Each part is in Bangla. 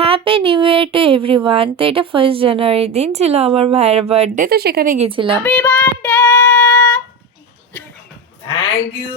Happy new year to everyone. তো এটা 1st জানুয়ারির দিন ছিল আমার ভাইয়ের বার্থডে, তো সেখানে গেছিলাম। Thank you.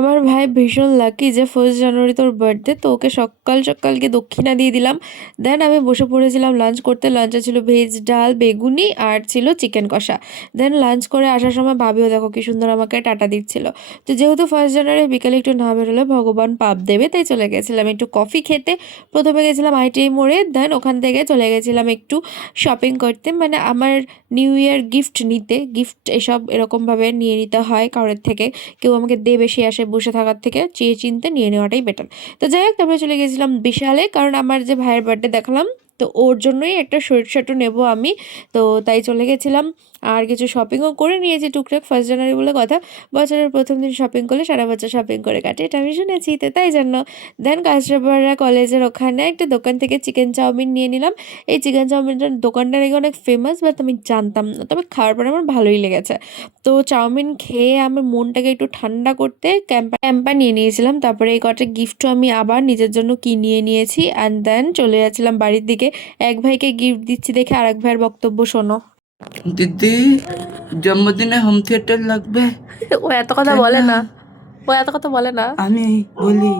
আমার ভাই ভীষণ লাকি যে 1st জানুয়ারি তোর বার্থডে, তো ওকে সকাল সকালকে দক্ষিণা দিয়ে দিলাম। দেন আমি বসে পড়েছিলাম লাঞ্চ করতে। লাঞ্চে ছিল ভেজ ডাল, বেগুনি আর ছিল চিকেন কষা। দেন লাঞ্চ করে আসার সময় ভাবিও দেখো কি সুন্দর আমাকে টাটা দিচ্ছিল। তো যেহেতু 1st জানুয়ারি বিকালে একটু না বেরোলে ভগবান পাপ দেবে, তাই চলে গেছিলাম একটু কফি খেতে। প্রথমে গেছিলাম আইটিআই মোড়ে, দেন ওখান থেকে চলে গেছিলাম একটু শপিং করতে, মানে আমার নিউ ইয়ার গিফট নিতে। গিফট এসব এরকমভাবে নিয়ে নিতে হয় কারোর থেকে, কেউ আমাকে দেবে সে আসে বসে থাকার থেকে চেয়ে চিনতে নিয়ে নেওয়াটাই বেটার। তো যাই হোক, তারপরে চলে গেছিলাম বিশালে, কারণ আমার যে ভাইয়ের বার্থডে দেখালাম, তো ওর জন্যই একটা শর্ট শার্টও নেবো আমি। তো তাই চলে গেছিলাম, আর কিছু শপিংও করে নিয়েছি টুকটাক। 1st জানুয়ারি বলে কথা, বছরের প্রথম দিন শপিং করলে সারা বছর শপিং করে কাটে, এটা আমি শুনেছি, তো তাই জন্য। দেন কাঁচরাপাড়া কলেজের ওখানে একটা দোকান থেকে চিকেন চাউমিন নিয়ে নিলাম। এই চিকেন চাউমিনটার দোকানটা নাকি অনেক ফেমাস, বাট আমি জানতাম না, তবে খাওয়ার পরে আমার ভালোই লেগেছে। তো চাউমিন খেয়ে আমার মনটাকে একটু ঠান্ডা করতে ক্যাম্পা নিয়ে নিয়েছিলাম। তারপরে এই কটা গিফটও আমি আবার নিজের জন্য কিনিয়ে নিয়েছি, অ্যান্ড দেন চলে যাচ্ছিলাম বাড়ির দিকে। এক ভাইকে গিফট দিচ্ছি দেখে আরেক ভাইয়ের বক্তব্য শোনো। দিদি, জন্মদিনে হোম থিয়েটার লাগবে। ও এত কথা কেন বলে না? না, ও এত কথা বলে না। আমি বলি,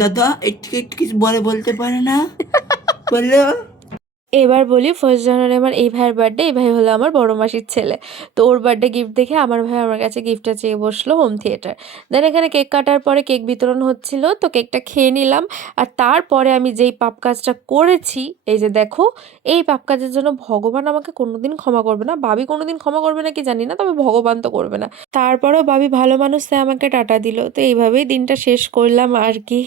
দাদা একটু একটু কিছু বলতে পারে না, বলো। এবার বলি, 1st জানুয়ারি আমার এই ভাইয়ের বার্থডে। এই ভাই হলো আমার বড় মাসির ছেলে। তো ওর বার্থডে গিফট দেখে আমার ভাই আমার কাছে গিফটটা চেয়ে বসলো, হোম থিয়েটার। দেন এখানে কেক কাটার পরে কেক বিতরণ হচ্ছিল, তো কেকটা খেয়ে নিলাম। আর তারপরে আমি যেই পাপ কাজটা করেছি, এই যে দেখো, এই পাপ কাজের জন্য ভগবান আমাকে কোনোদিন ক্ষমা করবে না, ভাবি কোনোদিন ক্ষমা করবে না কি জানি না, তবে ভগবান তো করবে না। তারপরেও ভাবি ভালো মানুষ, তাই আমাকে টাটা দিল। তো এইভাবেই দিনটা শেষ করলাম আর কি।